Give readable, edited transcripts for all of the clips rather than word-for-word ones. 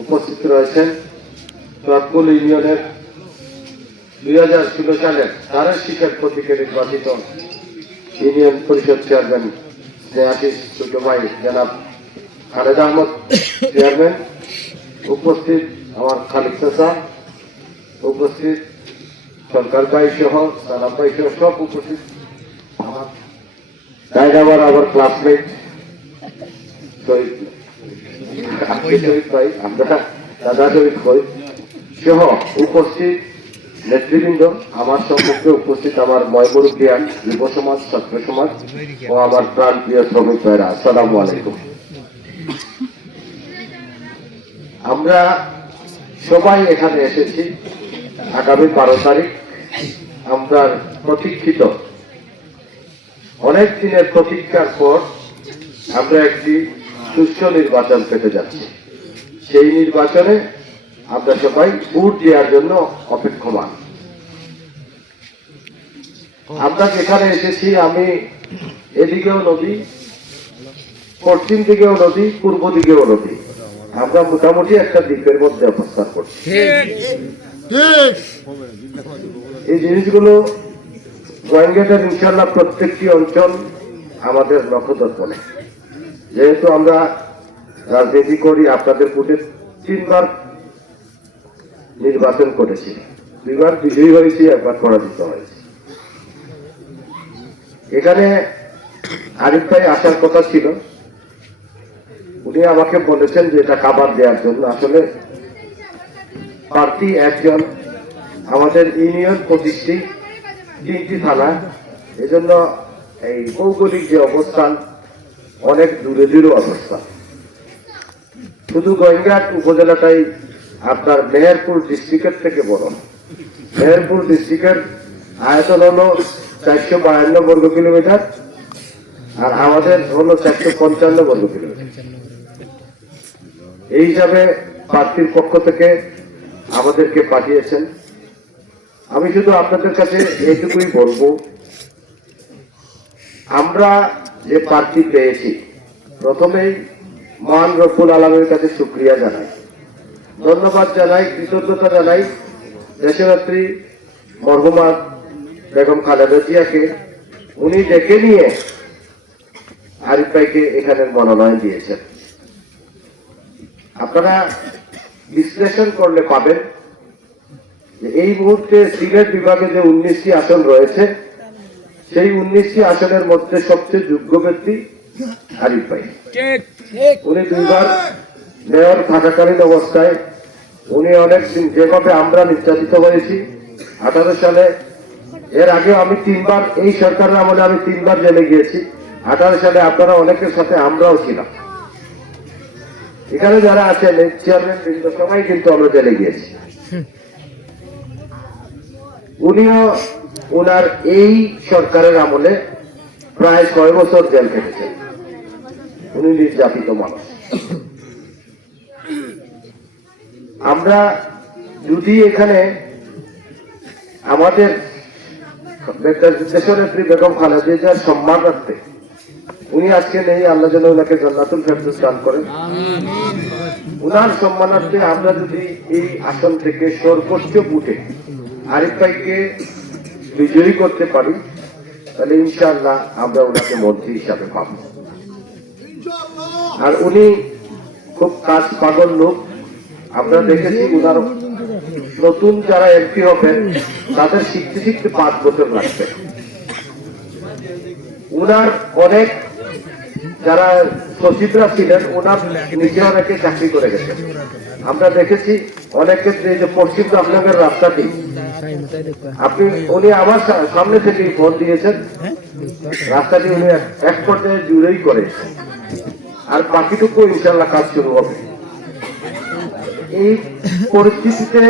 উপস্থিত রয়েছেন চটকুল ইউনিয়নের 2016 সালের সারের শিক্ষার প্রতীকে নির্বাচিত ইউনিয়ন পরিষদ চেয়ারম্যান স্নেহাশিস ছোট ভাই জনাব খালেদ আহমদ চেয়ারম্যান, উপস্থিত আমার খালিদ চাচা, উপস্থিত সরকার ভাই সহ সালাম ভাই সহ সব উপস্থিত আমার আবার ক্লাসমেট শহীদ ভাই, আমরা দাদা শহীদ হই সহ উপস্থিত নেতৃবৃন্দ, আমার সম্পর্কে উপস্থিত আমার ময়মুরুবিয়ান যুব সমাজ, ছাত্র সমাজ ও আমার প্রাণ প্রিয় শ্রমিক ভাইরা, আসসালামু আলাইকুম। আমরা সবাই এখানে এসেছি আগামী 12 তারিখ আমরা প্রতীক্ষিত অনেক দিনের প্রতীক্ষার পর আমরা একটি সুষ্ঠু নির্বাচন পেতে যাচ্ছি। সেই নির্বাচনে আমরা সবাই ভোট দেওয়ার জন্য অপেক্ষমান। আমরা যেখানে এসেছি, আমি এদিকেও নদী, পশ্চিম দিকেও নদী, পূর্ব দিকেও নদী, আমরা মোটামুটি একটা দ্বীপের মধ্যে অবস্থান করছি। এই জিনিসগুলো গোয়েঙ্গাটার ইনশাল্লাহ প্রত্যেকটি অঞ্চল আমাদের নখদর্পণে। যেহেতু আমরা রাজনীতি করি, আপনাদের ভোটে 3 বার নির্বাচন করেছি, 2 বার বিজয়ী হয়েছি, 1 বার পরাজিত হয়েছি। এখানে আরিফ ভাই আসার কথা ছিল, উনি আমাকে বলেছেন যে এটা খাবার দেওয়ার জন্য। আসলে প্রার্থী একজন, আমাদের ইউনিয়ন 25টি, 3টি থানা, এজন্য এই ভৌগোলিক যে অবস্থান অনেক দূরে দূরে অবস্থান। শুধু গোয়েঙ্গাট উপজেলাটাই আপনার মেহেরপুর ডিস্ট্রিক্টের থেকে বড়। মেহেরপুর ডিস্ট্রিক্টের আয়তন হলো 452 বর্গ কিলোমিটার, আর আমাদের হলো 455 বর্গ কিলোমিটার। এই হিসাবে প্রার্থীর পক্ষ থেকে আমাদেরকে পাঠিয়েছেন। আমি শুধু আপনাদের কাছে এইটুকুই বলবো, আমরা যে প্রার্থী পেয়েছি, প্রথমেই মহান রব্বুল আলামিনের কাছে শুকরিয়া জানাই, ধন্যবাদ জানাই, কৃতজ্ঞতা জানাই দেশনেত্রী মরহুমা বেগম খালেদা জিয়াকে। উনি ডেকে নিয়ে আরিফ ভাইকে এখানে মনোনয়ন দিয়েছেন। আপনারা বিশ্লেষণ করলে পাবেন যে এই মুহূর্তে সিলেট বিভাগে যে 19টি আসন রয়েছে, সেই 19টি আসনের মধ্যে সবচেয়ে যোগ্য ব্যক্তি আরিফ ভাই। উনি 2 বার মেয়র থাকাকালীন অবস্থায় উনি অনেক দিন, যেভাবে আমরা নির্যাতিত হয়েছি 18 সালে, এর আগে আমি 3 বার, এই সরকারের আমলে আমি 3 বার জেলে গিয়েছি। 18 সালে আপনারা অনেকের সাথে আমরাও ছিলাম, এখানে যারা আছেন চেয়ারম্যান বৃন্দ সবাই কিন্তু আমরা জেলে গিয়েছি। উনিও ওনার এই সরকারের আমলে প্রায় 6 বছর জেল খেটেছেন। উনি নির্যাতিত মানুষ। আমরা যদি এখানে আমাদের দেশনেত্রী বেগম খালেদা জিয়ার সম্মান রাখতে, উনি আজকে নেই, আল্লাহ যেন ওনাকে জান্নাতুল ফেরদৌস দান করেন, উনার সম্মানার্থে আমরা যদি এই আসন থেকে সর্বোচ্চ ভোটে আরিফ ভাইকে বিজয়ী করতে পারি, তাহলে ইনশাআল্লাহ আমরা ওনাকে মন্ত্রী হিসাবে পাব। আর উনি খুব কাজ পাগল লোক। আমরা দেখেছি উনার নতুন যারা এমপি হবেন তাদের শিখতে শিখতে 5 বছর লাগবে। উনার অনেক যারা সচিবরা ছিলেন, ওনার নিজে অনেকে চাকরি করে গেছেন। আমরা দেখেছি অনেক ক্ষেত্রে এই যে পশ্চিম দমদমের রাস্তাটি, উনি আমার সামনে থেকেই ফোন দিয়েছেন, রাস্তাটি উনি এক পর্যায়ে জুড়েই করে, আর বাকিটুকু ইনশাল্লাহ কাজ শুরু হবে। এই পরিস্থিতিতে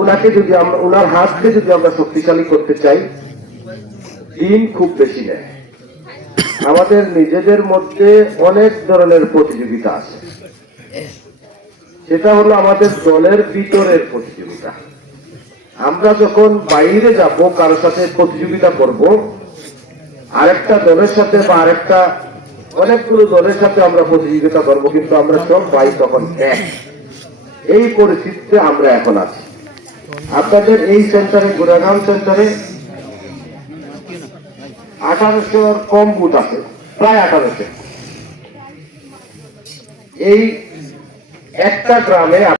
ওনাকে যদি আমরা, ওনার হাতকে যদি আমরা শক্তিশালী করতে চাই, দিন খুব বেশি নেয়। আমাদের নিজেদের মধ্যে অনেক ধরনের প্রতিযোগিতা আছে, সেটা হলো আমাদের দলের ভিতরের প্রতিযোগিতা। আমরা যখন বাইরে যাব, কারোর সাথে প্রতিযোগিতা করব, আরেকটা দলের সাথে বা আরেকটা অনেকগুলো দলের সাথে আমরা প্রতিযোগিতা করব, কিন্তু আমরা সব ভাই তখন এক। এই পরিস্থিতিতে আমরা এখন আছি। আপনাদের এই সেন্টারে, গুড়াগাঁও সেন্টারে 1800 কম বুথ আছে, প্রায় 1800। এই একটা গ্রামে